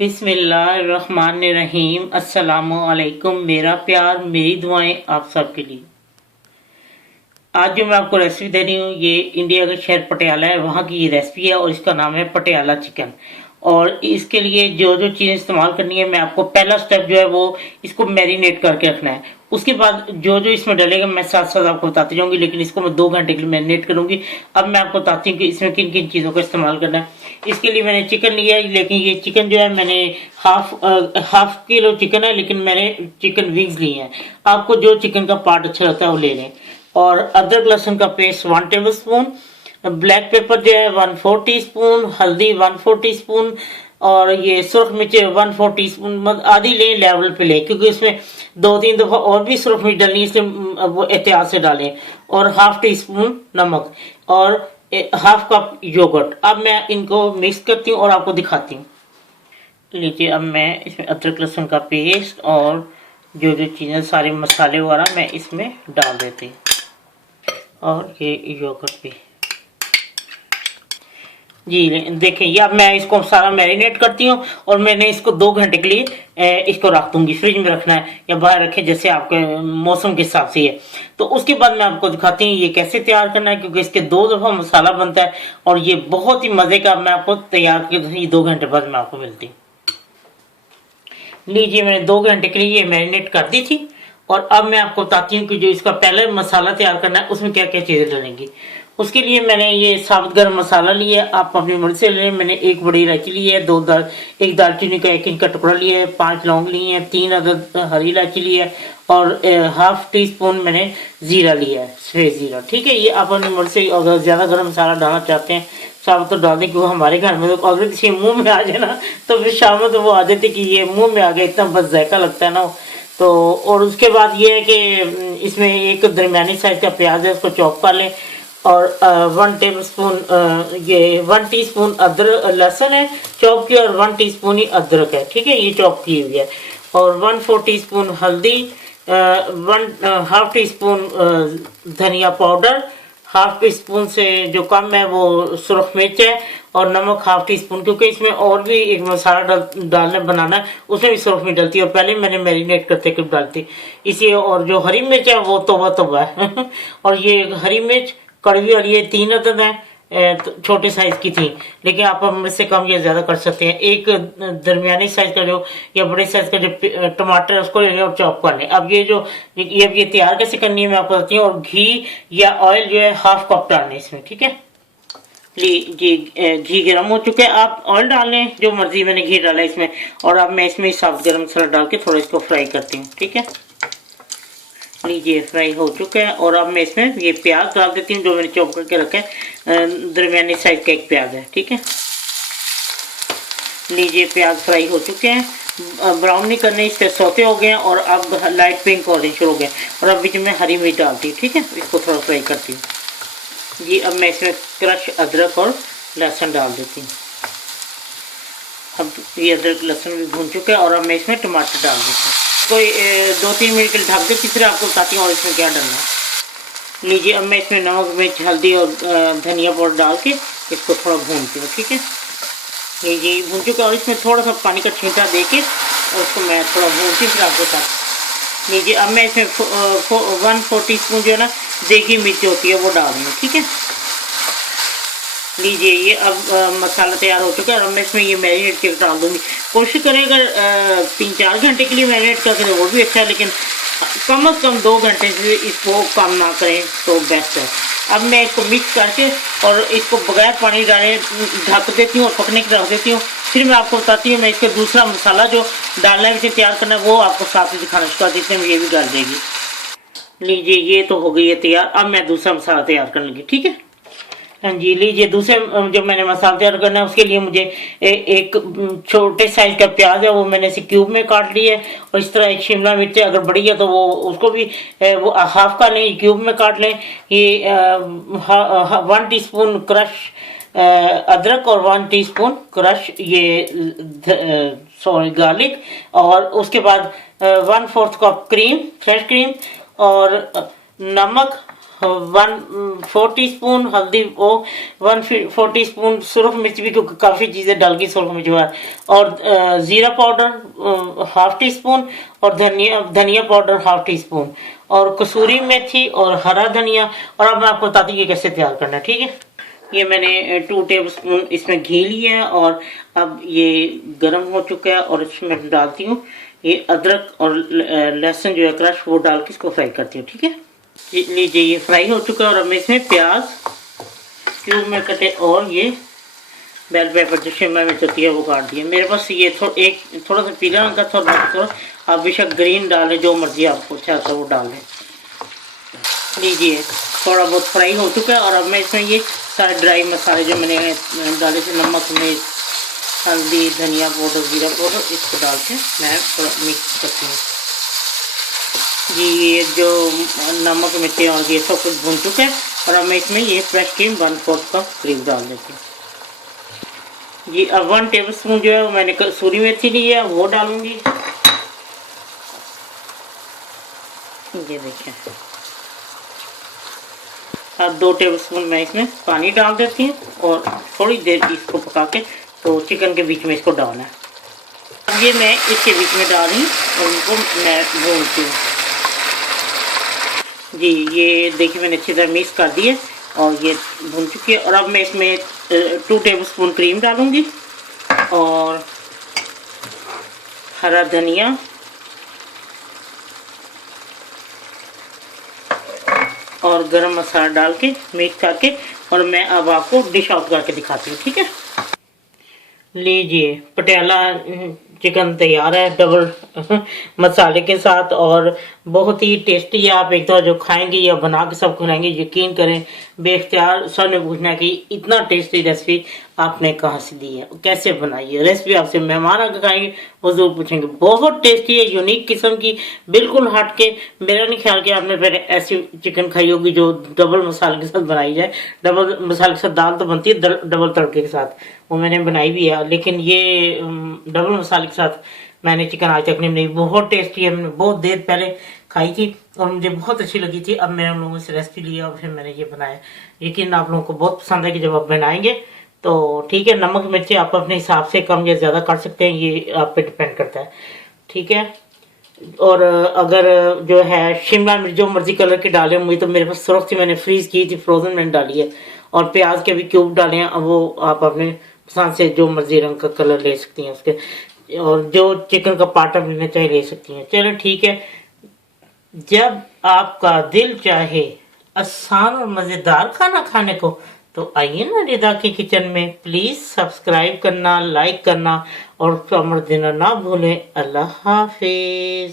बिस्मिल्लाहिर्रहमानिर्रहीम। अस्सलामु अलैकुम। मेरा प्यार, मेरी दुआएं आप सब के लिए। आज जो मैं आपको रेसिपी दे रही हूँ, ये इंडिया का शहर पटियाला है, वहाँ की ये रेसिपी है और इसका नाम है पटियाला चिकन। और इसके लिए जो जो चीज़ें इस्तेमाल करनी है, मैं आपको पहला स्टेप जो है वो इसको मैरिनेट करके रखना है। उसके बाद जो जो इसमें डलेगा मैं साथ साथ आपको बताती जाऊंगी, लेकिन इसको मैं 2 घंटे के लिए मैरिनेट करूंगी। अब मैं आपको बताती हूँ कि इसमें किन किन चीज़ों का इस्तेमाल करना है। इसके लिए मैंने चिकन लिया है, लेकिन ये चिकन जो है मैंने हाफ किलो चिकन है, लेकिन मैंने चिकन विंग्स लिए हैं। आपको जो चिकन का पार्ट अच्छा लगता है वो ले लें। और अदरक लहसुन का paste 1 table spoon, black pepper जो है 1/4 टीस्पून, हल्दी 1/4 टीस्पून, और ये सुरख मिर्च 1/4 टीस्पून, आधी ले लेवल पे ले, क्योंकि इसमें 2-3 दफा और भी सुरख मिर्च डालनी है, इसलिए वो एहतियात से डालें। और हाफ टी स्पून नमक और हाफ कप योगर्ट। अब मैं इनको मिक्स करती हूँ और आपको दिखाती हूँ। लीजिए, अब मैं इसमें अदरक लहसुन का पेस्ट और जो जो चीज़ें सारे मसाले वगैरह मैं इसमें डाल देती हूँ, और ये योगर्ट भी। जी देखें, ये अब मैं इसको सारा मैरिनेट करती हूँ और मैंने इसको 2 घंटे के लिए इसको रख दूंगी। फ्रिज में रखना है या बाहर रखें, जैसे आपके मौसम के हिसाब से है। तो उसके बाद मैं आपको दिखाती हूँ ये कैसे तैयार करना है, क्योंकि इसके 2 दफा मसाला बनता है और ये बहुत ही मजे का। मैं आपको तैयार कर 2 घंटे बाद मैं आपको मिलती हूँ। लीजिए, मैंने 2 घंटे के लिए ये मैरिनेट कर दी थी और अब मैं आपको बताती हूँ कि जो इसका पहले मसाला तैयार करना है उसमें क्या क्या चीज़ें डलेंगी। उसके लिए मैंने ये साबुत गरम मसाला लिया है, आप अपनी मर्जी से लें। मैंने 1 बड़ी इलायची ली है, 1 दालचीनी का 1 इंच का टुकड़ा लिया है, 5 लौंग लिए हैं, 3 अदद हरी इलायची ली है और हाफ टी स्पून मैंने जीरा लिया है, सफेद जीरा। ठीक है, ये आप अपनी मर्जी से, अगर ज़्यादा गर्म मसाला डालना चाहते हैं साबुत तो डाल दें, क्योंकि हमारे घर में तो अगर किसी मुंह में आ जाए ना, तो फिर शाम में तो वो आ जाती कि ये मुंह में आ गया, इतना बस जायका लगता है ना। तो और उसके बाद ये है कि इसमें एक दरमियानी साइज का प्याज है, उसको चॉप कर लें। और 1 टेबल स्पून ये 1 टीस्पून अदरक लहसुन है चॉप की, और 1 टीस्पून ही अदरक है। ठीक है, ये चॉप की हुई है। और 1/4 टीस्पून हल्दी, 1/2 टीस्पून धनिया पाउडर, हाफ टी स्पून से जो कम है वो सुरख मिर्च है, और नमक हाफ टी स्पून, क्योंकि इसमें और भी एक मसाला डालना बनाना है, उसमें भी सुरख मिर्च डलती है और पहले मैंने मैरिनेट करते कब डालती इसी। और जो हरी मिर्च है वो तोबा तोबा है और ये हरी मिर्च कड़वी, और ये 3 अदद है, छोटे साइज की थी, लेकिन आप इससे कम या ज्यादा कर सकते हैं। एक दरमियानी साइज का जो या बड़े साइज का जो टमाटर है उसको ले लें और चॉप कर लें। अब ये तैयार कैसे करनी है मैं आपको बताती हूँ। और घी या ऑयल जो है हाफ कप डालने इसमें। ठीक है, घी गर्म हो चुके हैं, आप ऑयल डाल लें जो मर्जी, मैंने घी डाला इसमें। और अब मैं इसमें साबुत गरम मसाला डाल के थोड़ा इसको फ्राई करती हूँ। ठीक है, लीजिए फ्राई हो चुका है। और अब मैं इसमें ये प्याज डाल देती हूँ जो मैंने चॉप करके रखा है, दरमियानी साइज का एक प्याज है। ठीक है, लीजिए प्याज फ्राई हो चुके हैं, ब्राउन नहीं करने, इससे सौते हो गए हैं और अब लाइट पिंक ऑरेंज शुरू हो गए। और अब बीच में हरी मिर्च डालती हूँ। ठीक है, इसको थोड़ा फ्राई करती हूँ। जी, अब मैं इसमें क्रश अदरक और लहसुन डाल देती हूँ। अब ये अदरक लहसुन भी भून चुका है और अब मैं इसमें टमाटर डाल देती हूँ। कोई 2-3 मिनट के लिए ढक दे, तीसरे आपको बताती हूँ और इसमें क्या डालना है। लीजिए, अब मैं इसमें नमक मिर्च हल्दी और धनिया पाउडर डाल के इसको थोड़ा भूनती हूँ। ठीक है, लीजिए भून चुका है और इसमें थोड़ा सा पानी का छींटा दे के और उसको मैं थोड़ा भूनती हूँ, फिर आपको बताती। लीजिए, अब मैं इसमें 1/4 टीस्पून जो है ना देगी मिर्च होती है वो डाल दूँ। ठीक है, लीजिए ये अब मसाला तैयार हो चुका है और मैं इसमें ये मैरिनेट करके डाल दूँगी। कोशिश करें अगर 3-4 घंटे के लिए मैरिनेट करके तो वो भी अच्छा है, लेकिन कम से कम 2 घंटे से इसको कम ना करें तो बेस्ट है। अब मैं इसको मिक्स करके और इसको बगैर पानी डाले ढक देती हूँ और पकने के रख देती हूँ। फिर मैं आपको बताती हूँ मैं इसका दूसरा मसाला जो डालना है, इसे तैयार करना है, वो आपको साथ में दिखाना शुरू कर देते हैं, ये भी डाल देगी। लीजिए, ये तो हो गई है तैयार। अब मैं दूसरा मसाला तैयार करने लगी। ठीक है, हाँ जी, लीजिए दूसरे जो मैंने मसाला तैयार करना है उसके लिए मुझे एक छोटे साइज का प्याज है, वो मैंने इसे क्यूब में काट लिया है। और इस तरह एक शिमला मिर्च अगर बड़ी है तो वो उसको भी वो हाफ का लें, क्यूब में काट लें। ये 1 टीस्पून क्रश अदरक और 1 टीस्पून क्रश ये सॉरी गार्लिक। और उसके बाद 1/4 कप क्रीम, फ्रेश क्रीम, और नमक 1 टी स्पून हल्दी, वो 1 टी स्पून सुरख मिर्च भी, क्योंकि काफ़ी चीज़ें डाल गई सुरख मिर्च है, और ज़ीरा पाउडर 1/2 टी स्पून, और धनिया पाउडर 1/2 टी स्पून, और कसूरी मेथी और हरा धनिया। और अब मैं आपको बताती हूँ कि कैसे तैयार करना है। ठीक है, ये मैंने 2 टेबल स्पून इसमें घी लिया है, और अब ये गर्म हो चुका है, और इसमें डालती हूँ ये अदरक और लहसुन जो है क्रश, वो डाल के इसको फ्राई करती हूँ। ठीक है, लीजिए ये फ्राई हो चुका है, और अब मैं इसमें प्याज क्यूब में कटे और ये बेल पेपर जो शिमला मिर्च होती है वो काट दिए। मेरे पास ये थोड़ा सा पीला रंग का था, आप बेशक ग्रीन डालें, जो मर्जी आपको अच्छा सा वो डाल लें। लीजिए थोड़ा बहुत फ्राई हो चुका है, और अब मैं इसमें ये सारे ड्राई मसाले जो मैंने डाले थे, नमक, मिर्च, हल्दी, धनिया पाउडर, जीरा पाउडर, इसको डाल के मैं थोड़ा मिक्स करती हूँ। जी ये जो नमक, मिर्ची और ये सब कुछ भून चुका है, और अब मैं इसमें ये फ्रेश क्रीम 1/4 कप क्रीम डाल देती हूँ। जी अब 1 टेबल स्पून जो है मैंने कसूरी मेथी ली है वो डालूंगी। ये देखें, अब 2 टेबल स्पून मैं इसमें पानी डाल देती हूँ, और थोड़ी देर इसको पका के, तो चिकन के बीच में इसको डालना है। अब ये मैं इसके बीच में डाल रही हूँ, और इनको मैं भूनती हूँ। जी ये देखिए मैंने अच्छी तरह मिक्स कर दिए, और ये भून चुकी है। और अब मैं इसमें 2 टेबल स्पून क्रीम डालूंगी, और हरा धनिया, और गरम मसाला डाल के मिक्स करके, और मैं अब आपको डिश आउट करके दिखाती हूँ। ठीक है, लीजिए पटियाला चिकन तैयार है डबल मसाले के साथ, और बहुत ही टेस्टी है। आप एक दो जो खाएंगे या बना के सब खिलाएंगे, यकीन करें बेख्तियार सब ने पूछना कि इतना टेस्टी रेसिपी आपने कहाँ से दी है, कैसे बनाई है। रेसिपी आपसे मेहमान आकर खाएंगे वो जरूर पूछेंगे। बहुत टेस्टी है, यूनिक किस्म की, बिल्कुल हट के। मेरा नहीं ख्याल कि आपने पहले ऐसी चिकन खाई होगी जो डबल मसाले के साथ बनाई जाए। डबल मसाले के साथ दाल तो बनती है डबल तड़के के साथ, वो मैंने बनाई भी है, लेकिन ये डबल मसाले के साथ मैंने चिकन आज तक नहीं बनाई। बहुत टेस्टी है, मैंने बहुत देर पहले खाई थी और मुझे बहुत अच्छी लगी थी। अब मैंने उन लोगों से रेसिपी लिया और फिर मैंने ये बनाया। यकीन आप लोगों को बहुत पसंद है कि जब आप बनाएंगे तो ठीक है। नमक मिर्ची आप अपने हिसाब से कम या ज़्यादा कर सकते हैं, ये आप पे डिपेंड करता है। ठीक है, और अगर जो है शिमला मिर्च जो मर्जी कलर के डाले, मुझे तो मेरे पास सुरख थी, मैंने फ्रीज की थी, फ्रोजन मैंने डाली है। और प्याज के भी क्यूब डाले हैं, वो आप अपने पसंद से जो मर्जी रंग का कलर ले सकती हैं उसके, और जो चिकन का पार्ट आप लेना चाहे ले सकती हैं। चलो ठीक है, जब आपका दिल चाहे आसान और मज़ेदार खाना खाने को, तो आइए ना रिदा के किचन में। प्लीज़ सब्सक्राइब करना, लाइक करना और कमेंट देना ना भूलें। अल्लाह हाफिज़।